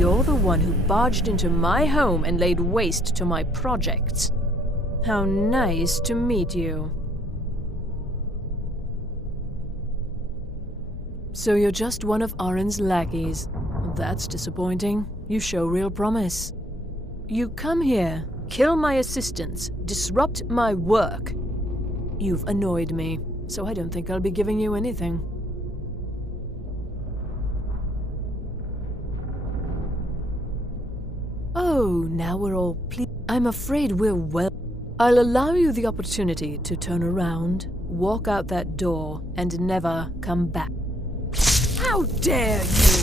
you're the one who barged into my home and laid waste to my projects. How nice to meet you. So you're just one of Arin's lackeys. That's disappointing. You show real promise. You come here, kill my assistants, disrupt my work. You've annoyed me, so I don't think I'll be giving you anything. Oh, now we're all I'm afraid we're well. I'll allow you the opportunity to turn around, walk out that door, and never come back. How dare you!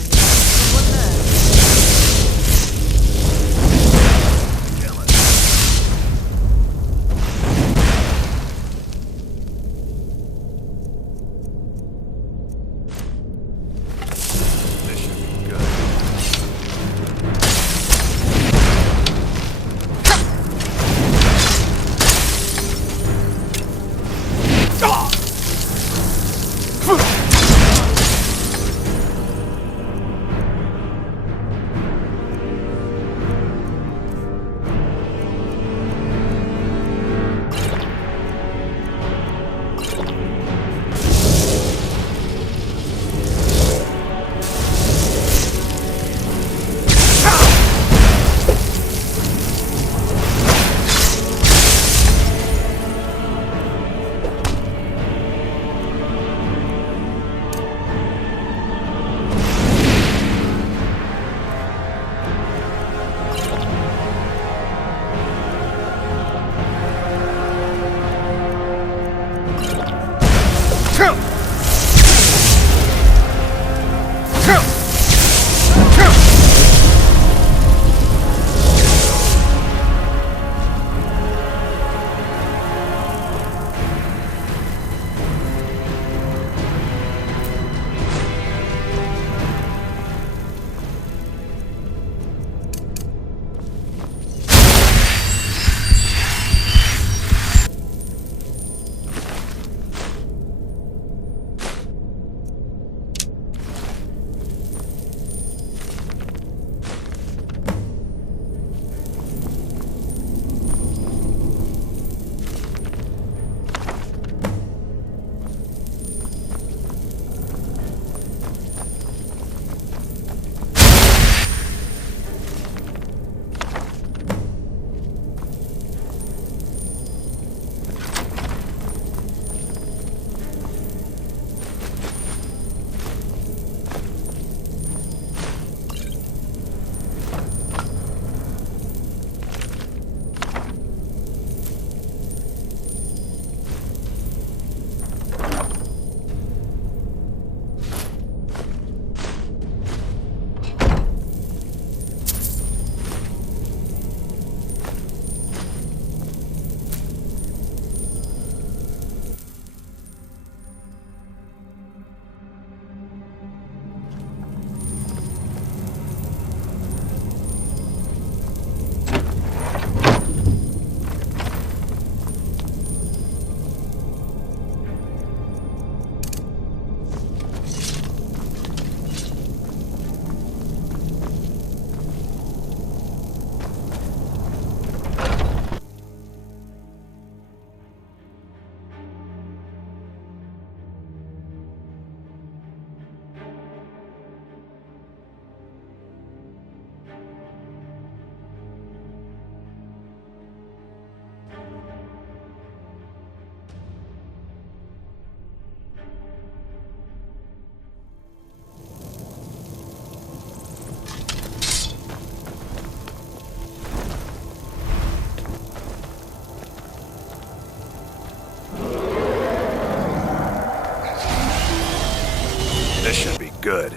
This should be good.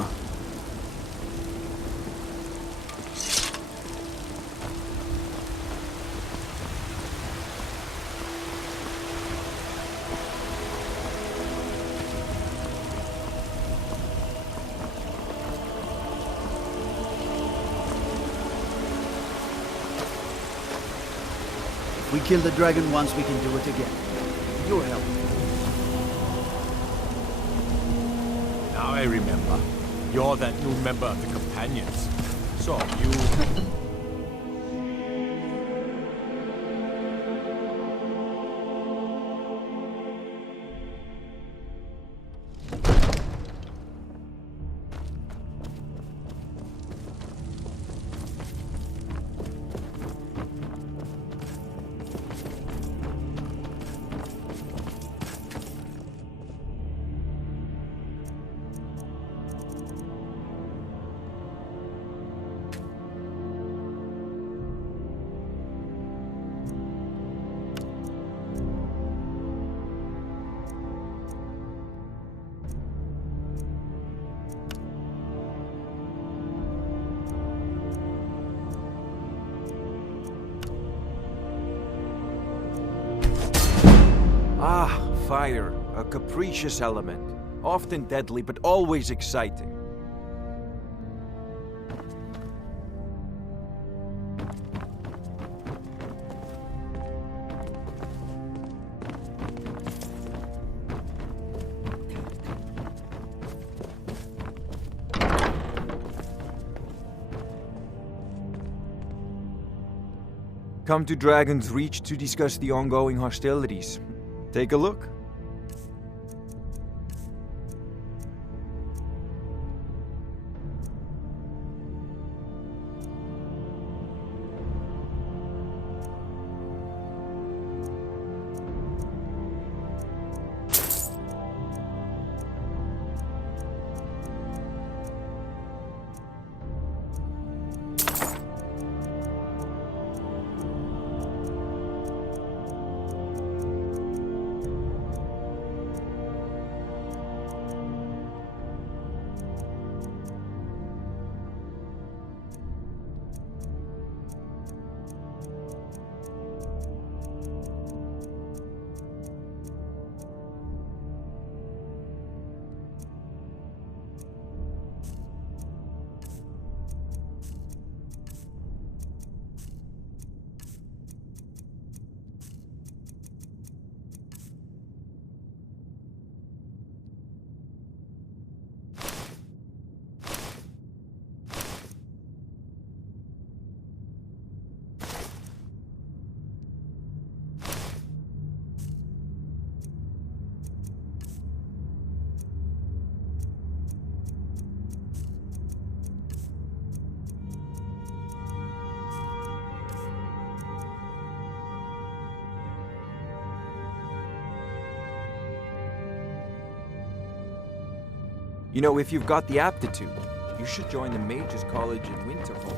huh? We killed the dragon once, we can do it again. Your help. Now I remember. You're that new member of the Companions. So, you... Ah, fire, a capricious element. Often deadly, but always exciting. Come to Dragon's Reach to discuss the ongoing hostilities. Take a look. You know, if you've got the aptitude, you should join the Mage's College in Winterhold.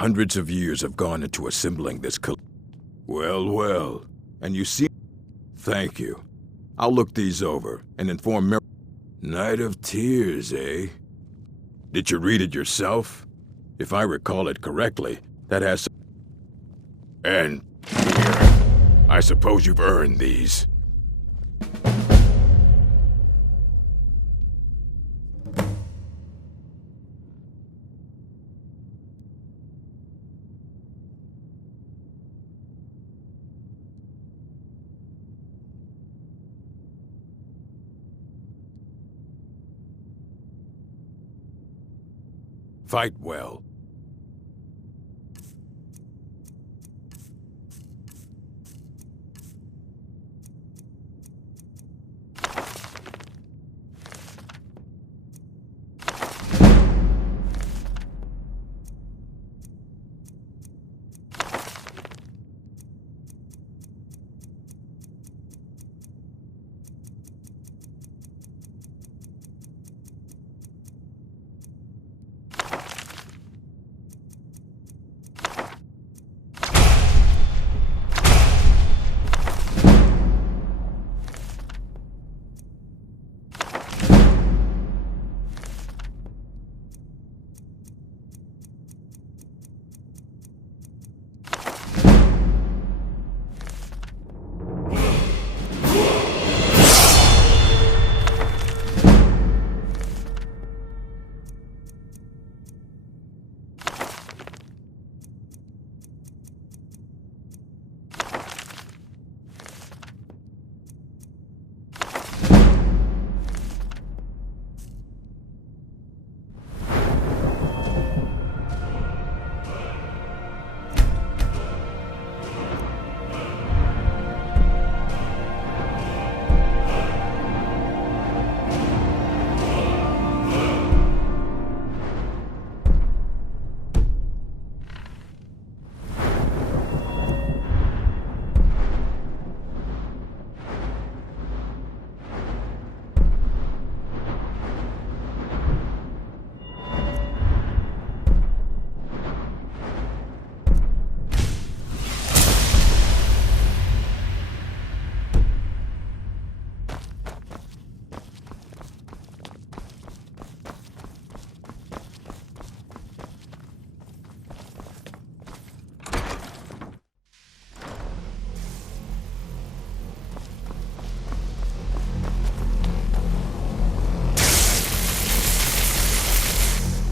Hundreds of years have gone into assembling this Well, well. And you see... Thank you. I'll look these over and inform Night of Tears, eh? Did you read it yourself? If I recall it correctly, that has... And here, I suppose you've earned these. Fight well.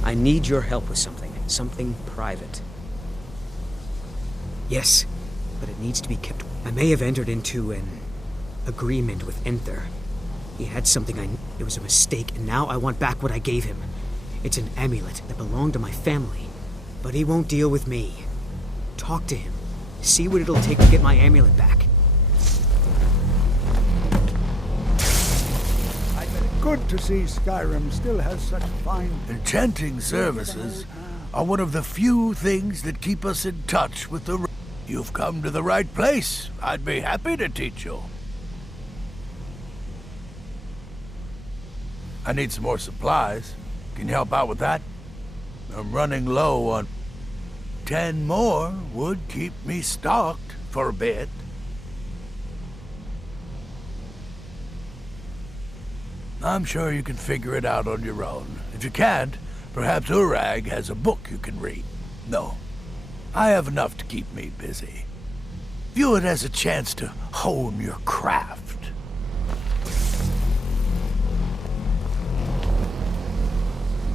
I need your help with something private. Yes, but it needs to be kept. I may have entered into an agreement with Enther. He had something it was a mistake, and now I want back what I gave him. It's an amulet that belonged to my family, but he won't deal with me. Talk to him. See what it'll take to get my amulet back. Good to see Skyrim still has such fine... Enchanting services are one of the few things that keep us in touch with the... You've come to the right place. I'd be happy to teach you. I need some more supplies. Can you help out with that? I'm running low on... 10 more would keep me stocked for a bit. I'm sure you can figure it out on your own. If you can't, perhaps Urag has a book you can read. No, I have enough to keep me busy. View it as a chance to hone your craft.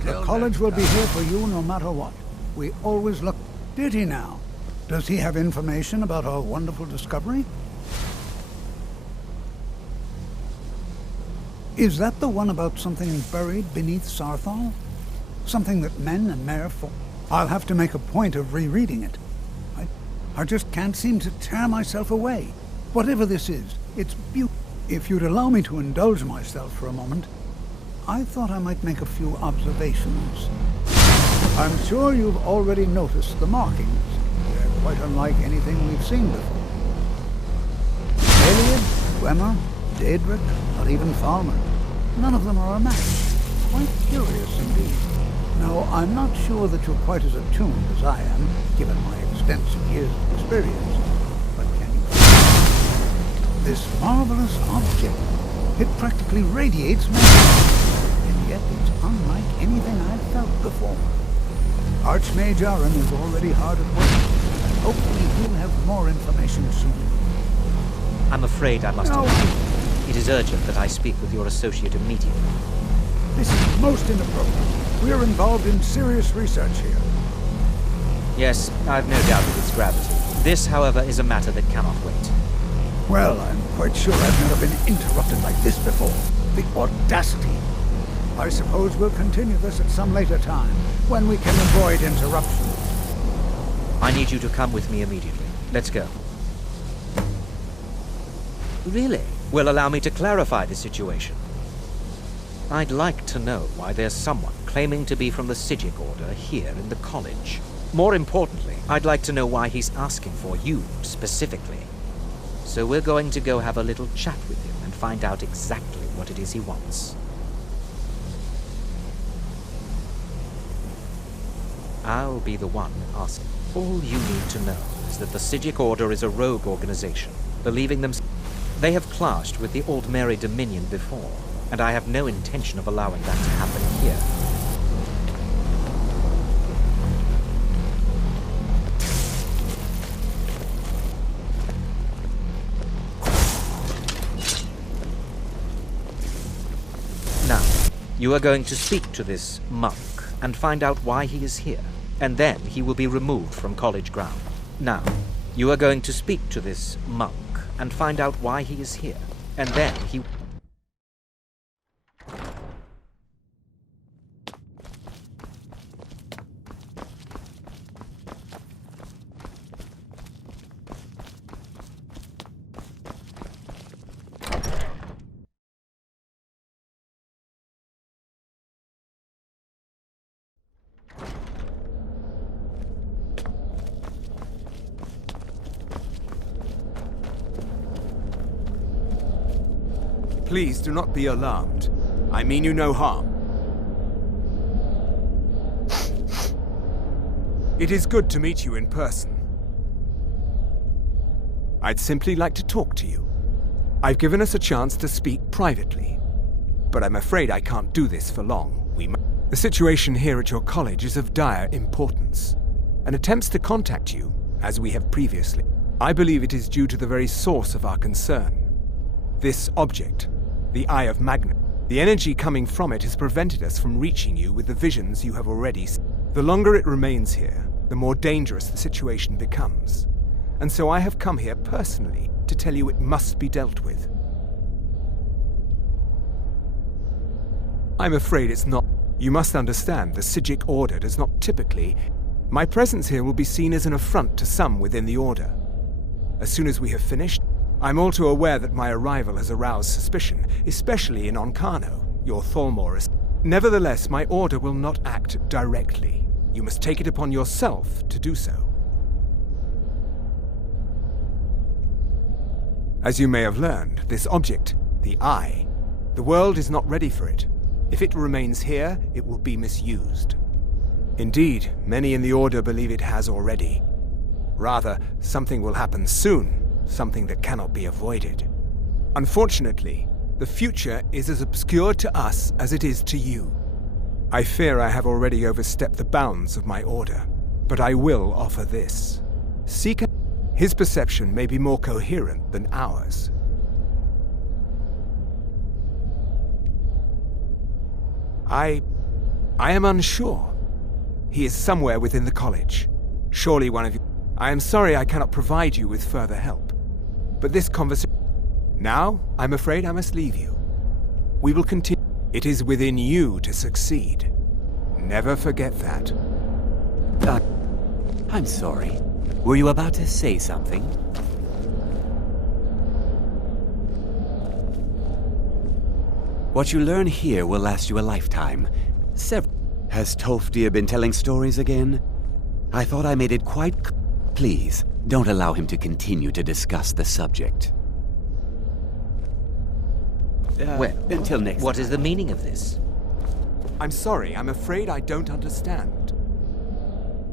The college will be here for you no matter what. We always look... Did he now? Does he have information about our wonderful discovery? Is that the one about something buried beneath Sarthal? Something that men and Mare fought? I'll have to make a point of rereading it. I just can't seem to tear myself away. Whatever this is, it's beautiful. If you'd allow me to indulge myself for a moment, I thought I might make a few observations. I'm sure you've already noticed the markings. They're quite unlike anything we've seen before. Eliad, Dwemer, Daedric, or even Falmer. None of them are a match. Quite curious indeed. No, I'm not sure that you're quite as attuned as I am, given my extensive years of experience. But can you... This marvelous object, it practically radiates magic, and yet it's unlike anything I've felt before. Archmage Aaron is already hard at work, and hopefully he'll have more information soon. I'm afraid I must leave. It is urgent that I speak with your associate immediately. This is most inappropriate. We are involved in serious research here. Yes, I've no doubt of its gravity. This, however, is a matter that cannot wait. Well, I'm quite sure I've never been interrupted like this before. The audacity. I suppose we'll continue this at some later time, when we can avoid interruption. I need you to come with me immediately. Let's go. Really? Well, allow me to clarify the situation. I'd like to know why there's someone claiming to be from the Psijic Order here in the college. More importantly, I'd like to know why he's asking for you, specifically. So we're going to go have a little chat with him and find out exactly what it is he wants. I'll be the one asking. All you need to know is that the Psijic Order is a rogue organization, believing themselves. They have clashed with the Aldmeri Dominion before, and I have no intention of allowing that to happen here. Now, you are going to speak to this monk and find out why he is here, and then he will be removed from college ground. Now, you are going to speak to this monk and find out why he is here, and then he... Please do not be alarmed. I mean you no harm. It is good to meet you in person. I'd simply like to talk to you. I've given us a chance to speak privately, but I'm afraid I can't do this for long. The situation here at your college is of dire importance, and attempts to contact you, as we have previously, I believe it is due to the very source of our concern. This object, the Eye of Magna. The energy coming from it has prevented us from reaching you with the visions you have already seen. The longer it remains here, the more dangerous the situation becomes. And so I have come here personally to tell you it must be dealt with. I'm afraid it's not. You must understand, the Psijic Order does not typically... My presence here will be seen as an affront to some within the Order. As soon as we have finished, I'm all too aware that my arrival has aroused suspicion, especially in Onkano, your Thalmor. Nevertheless, my order will not act directly. You must take it upon yourself to do so. As you may have learned, this object, the Eye, the world is not ready for it. If it remains here, it will be misused. Indeed, many in the Order believe it has already. Rather, something will happen soon. Something that cannot be avoided. Unfortunately, the future is as obscure to us as it is to you. I fear I have already overstepped the bounds of my order, but I will offer this. Seek his perception may be more coherent than ours. I am unsure. He is somewhere within the college. Surely one of you... I am sorry I cannot provide you with further help. But this conversation... Now, I'm afraid I must leave you. We will continue. It is within you to succeed. Never forget that. I'm sorry. Were you about to say something? What you learn here will last you a lifetime. Has Tolfdir been telling stories again? I thought I made it quite... Please, don't allow him to continue to discuss the subject. Well, until next what time. is the meaning of this? I'm sorry, I'm afraid I don't understand.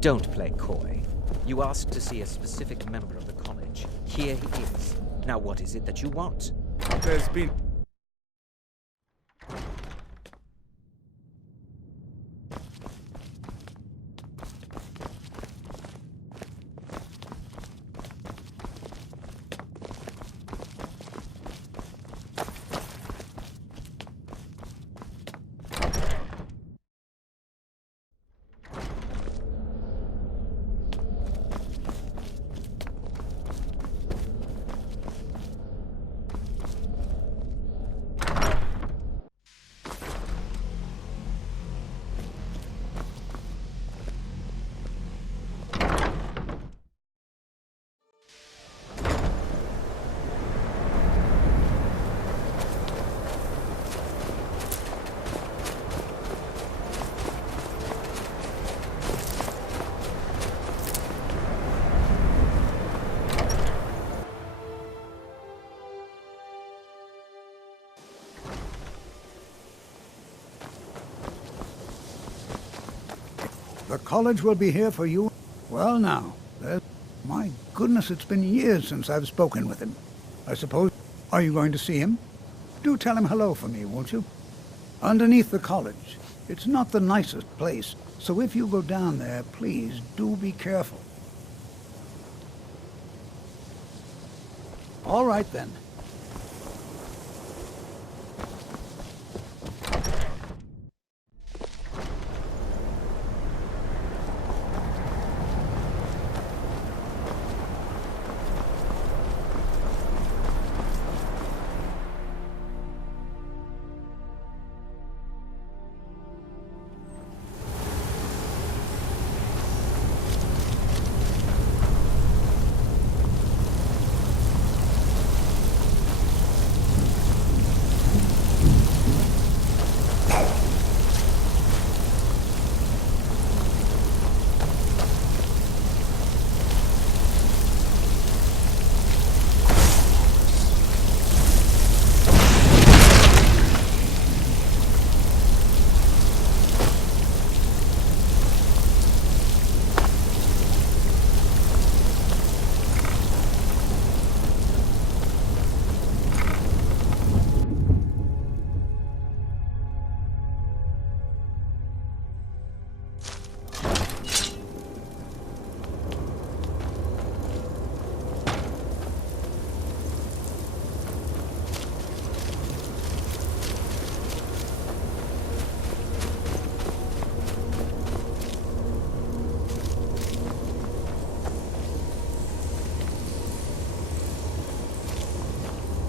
Don't play coy. You asked to see a specific member of the college. Here he is. Now what is it that you want? There's been... The college will be here for you. Well now, my goodness, it's been years since I've spoken with him. I suppose... Are you going to see him? Do tell him hello for me, won't you? Underneath the college. It's not the nicest place, so if you go down there, please do be careful. All right then.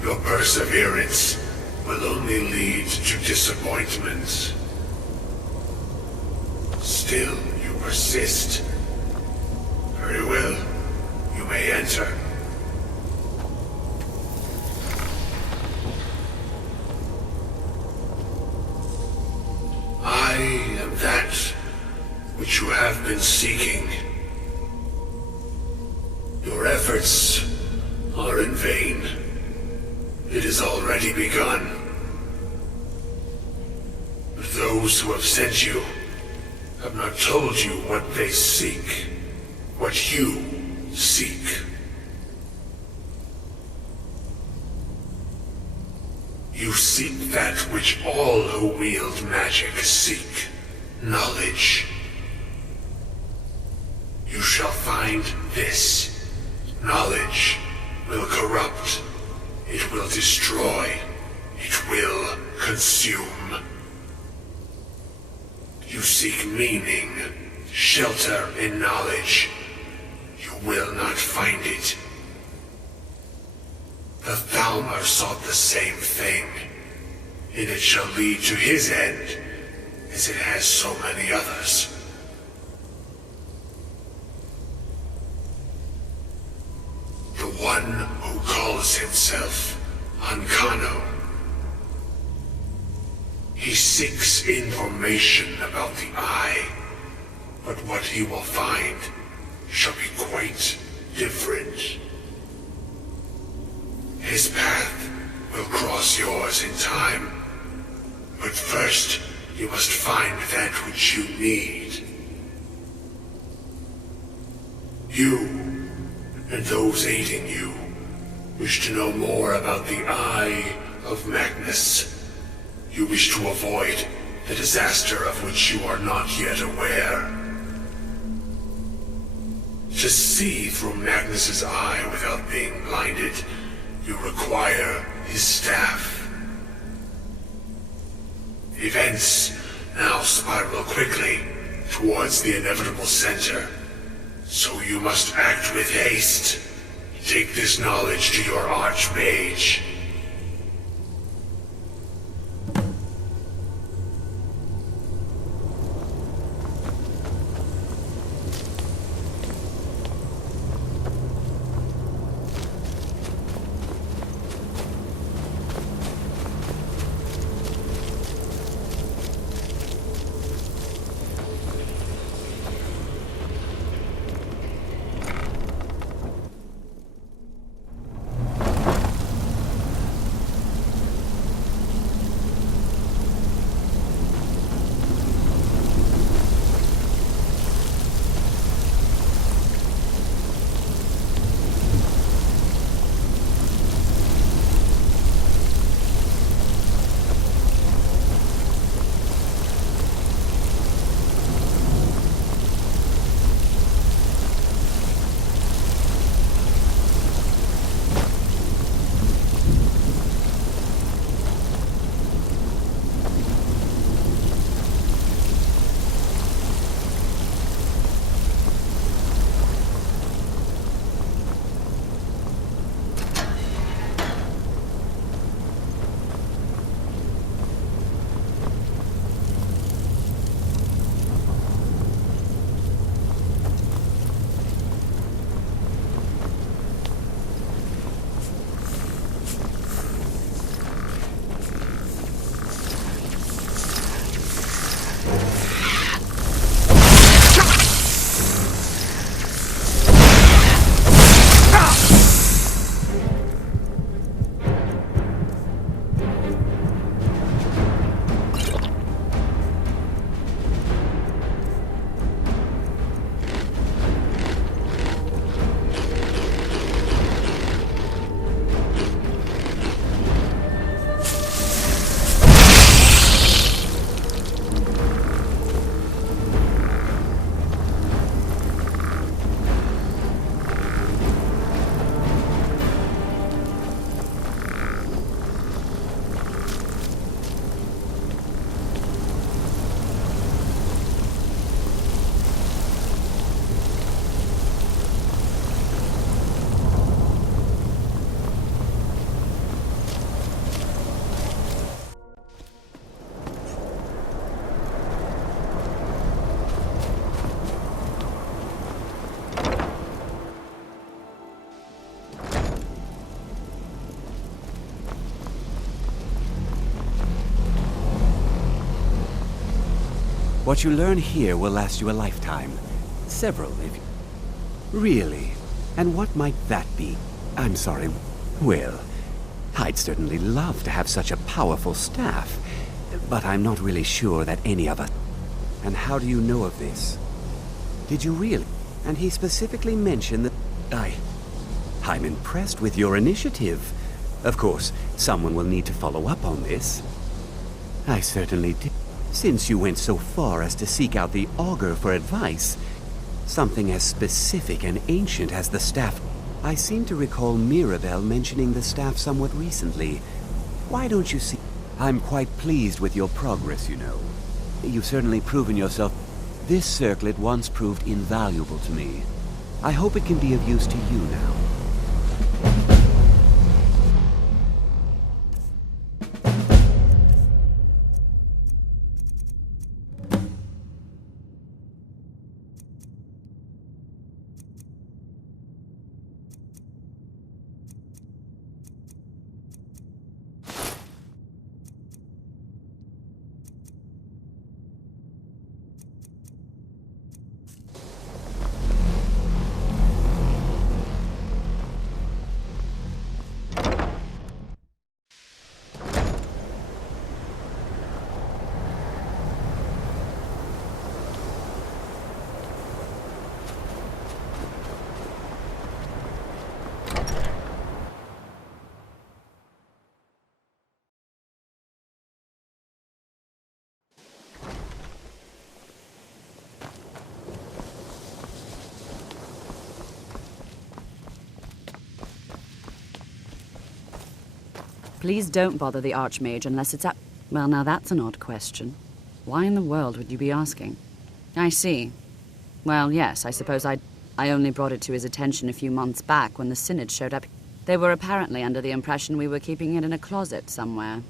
Your perseverance will only lead to disappointments. Still, you persist. Very well. You may enter. I am that which you have been seeking. Your efforts are in vain. It has already begun. But those who have sent you have not told you what they seek, what you seek. You seek that which all who wield magic seek, knowledge. You shall find this. Knowledge will corrupt. It will destroy. It will consume. You seek meaning, shelter in knowledge. You will not find it. The Thalmor sought the same thing, and it shall lead to his end, as it has so many others. The one who calls himself Ancano. He seeks information about the Eye, but what he will find shall be quite different. His path will cross yours in time, but first you must find that which you need. You, and those aiding you, wish to know more about the Eye of Magnus. You wish to avoid the disaster of which you are not yet aware. To see through Magnus's eye without being blinded, you require his staff. Events now spiral quickly towards the inevitable center, so you must act with haste. Take this knowledge to your Archmage. What you learn here will last you a lifetime. Several, if you... Really? And what might that be? I'm sorry. Well, I'd certainly love to have such a powerful staff, but I'm not really sure that any of us... And how do you know of this? Did you really? And he specifically mentioned that... I'm impressed with your initiative. Of course, someone will need to follow up on this. I certainly did. Since you went so far as to seek out the Augur for advice, something as specific and ancient as the staff... I seem to recall Mirabelle mentioning the staff somewhat recently. Why don't you see... I'm quite pleased with your progress, you know. You've certainly proven yourself. This circlet once proved invaluable to me. I hope it can be of use to you now. Please don't bother the Archmage unless it's up. Well, now that's an odd question. Why in the world would you be asking? I see. Well, yes, I suppose I only brought it to his attention a few months back when the Synod showed up. They were apparently under the impression we were keeping it in a closet somewhere.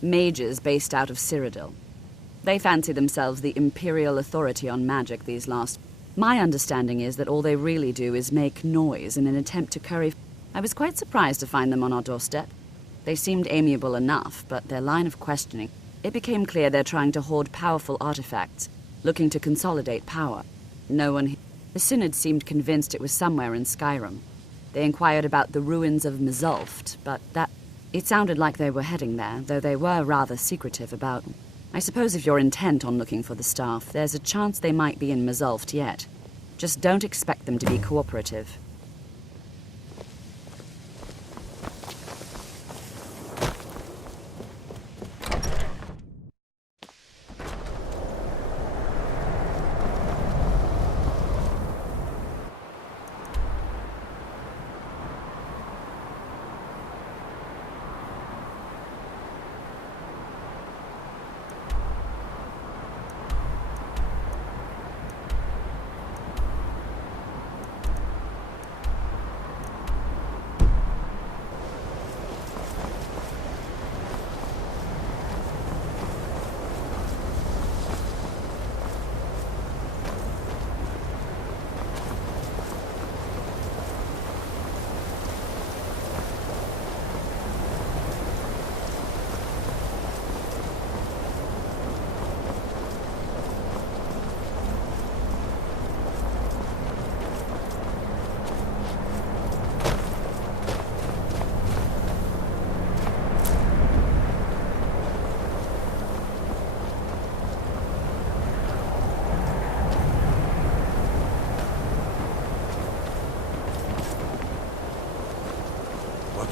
Mages based out of Cyrodiil. They fancy themselves the imperial authority on magic these last... My understanding is that all they really do is make noise in an attempt to curry... I was quite surprised to find them on our doorstep. They seemed amiable enough, but their line of questioning... It became clear they're trying to hoard powerful artifacts, looking to consolidate power. No one... The Synod seemed convinced it was somewhere in Skyrim. They inquired about the ruins of Mzulft, but that... It sounded like they were heading there, though they were rather secretive about... I suppose if you're intent on looking for the staff, there's a chance they might be in Mzulft yet. Just don't expect them to be cooperative.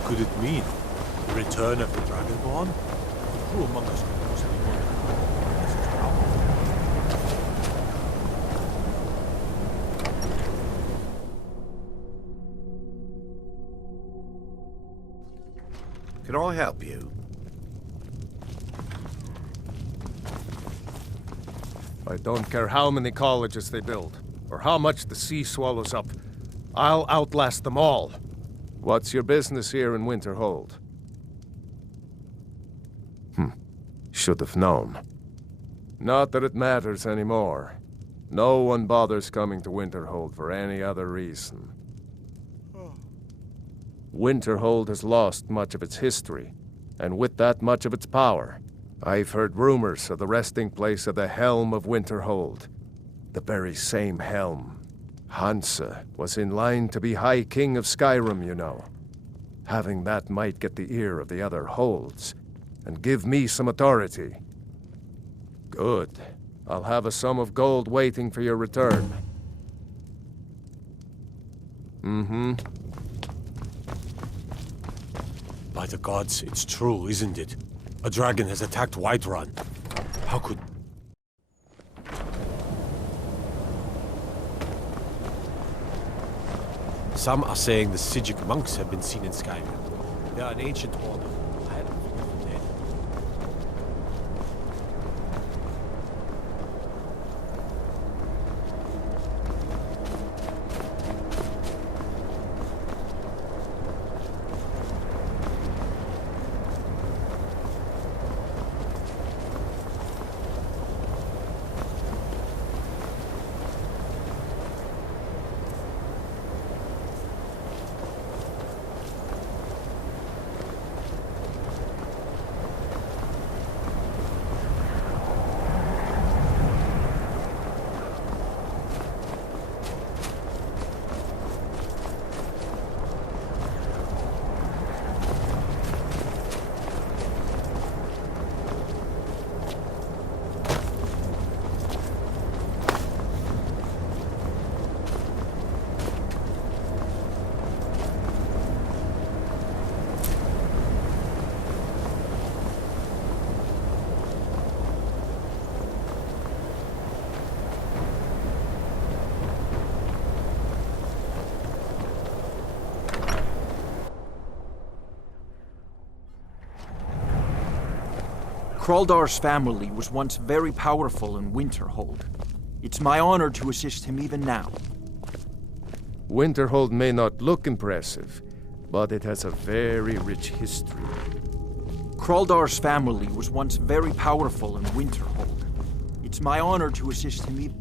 Could it mean? The return of the Dragonborn? Who among us knows anyone who has such power? Can I help you? I don't care how many colleges they build, or how much the sea swallows up. I'll outlast them all. What's your business here in Winterhold? Should have known. Not that it matters anymore. No one bothers coming to Winterhold for any other reason. Winterhold has lost much of its history, and with that much of its power. I've heard rumors of the resting place of the Helm of Winterhold. The very same helm Hansa was in line to be High King of Skyrim, you know. Having that might get the ear of the other holds, and give me some authority. Good. I'll have a sum of gold waiting for your return. By the gods, it's true, isn't it? A dragon has attacked Whiterun. How could... Some are saying the Sijic monks have been seen in Skyrim. They are an ancient order. I had them figured for dead. Kraldar's family was once very powerful in Winterhold. It's my honor to assist him even now. Winterhold may not look impressive, but it has a very rich history. Kraldar's family was once very powerful in Winterhold. It's my honor to assist him even...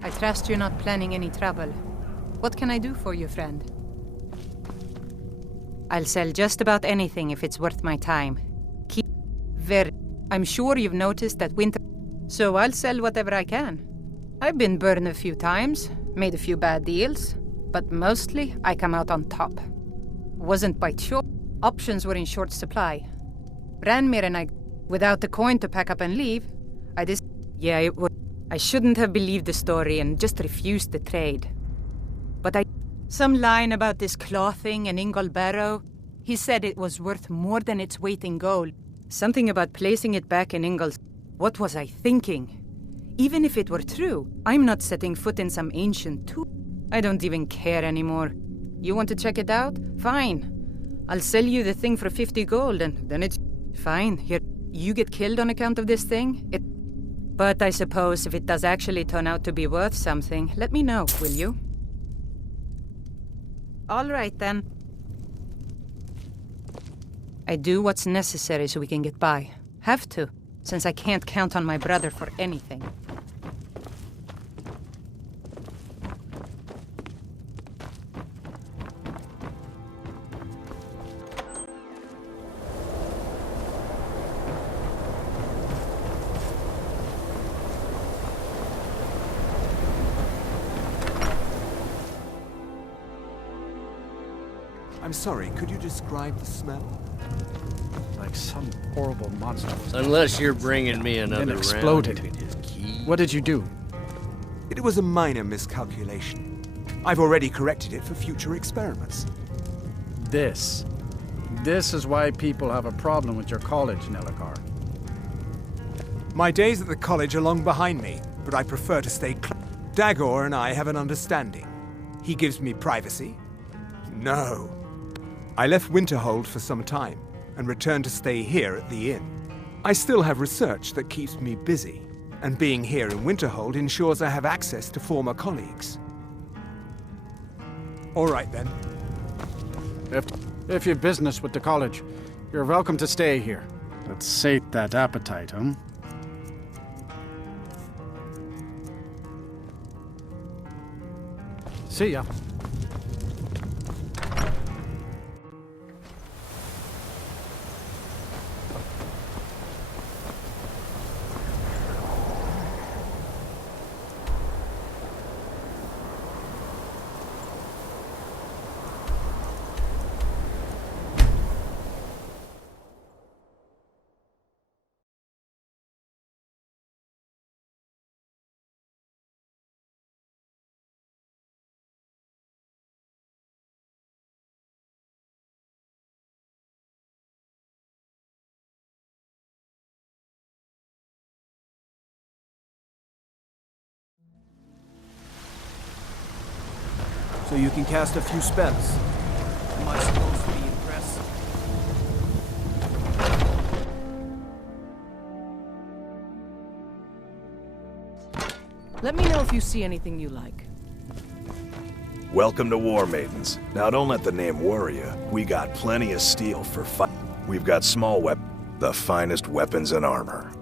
I trust you're not planning any trouble. What can I do for you, friend? I'll sell just about anything if it's worth my time. I'm sure you've noticed that winter... So I'll sell whatever I can. I've been burned a few times, made a few bad deals, but mostly I come out on top. Wasn't by choice. Options were in short supply. Ranmir and I, without the coin to pack up and leave, Yeah, it was... I shouldn't have believed the story and just refused the trade. But some line about this clothing in Ingol Barrow, he said it was worth more than its weight in gold. Something about placing it back in Ingol's... What was I thinking? Even if it were true, I'm not setting foot in some ancient tomb. I don't even care anymore. You want to check it out? Fine. I'll sell you the thing for 50 gold and then it's... Fine, here. You get killed on account of this thing? But I suppose if it does actually turn out to be worth something, let me know, will you? All right, then. I do what's necessary so we can get by. Have to, since I can't count on my brother for anything. I'm sorry, could you describe the smell? Like some horrible monster. Unless you're bringing me another and exploded. What did you do? It was a minor miscalculation. I've already corrected it for future experiments. This is why people have a problem with your college, Nelagar. My days at the college are long behind me, but I prefer to stay close. Dagor and I have an understanding. He gives me privacy. No. I left Winterhold for some time and returned to stay here at the inn. I still have research that keeps me busy, and being here in Winterhold ensures I have access to former colleagues. All right, then. If you've business with the college, you're welcome to stay here. Let's sate that appetite, huh? See ya. So you can cast a few spells. Am I supposed to be impressed? Let me know if you see anything you like. Welcome to War Maidens. Now don't let the name worry you. We got plenty of steel for fight. We've got small weapons, the finest weapons and armor.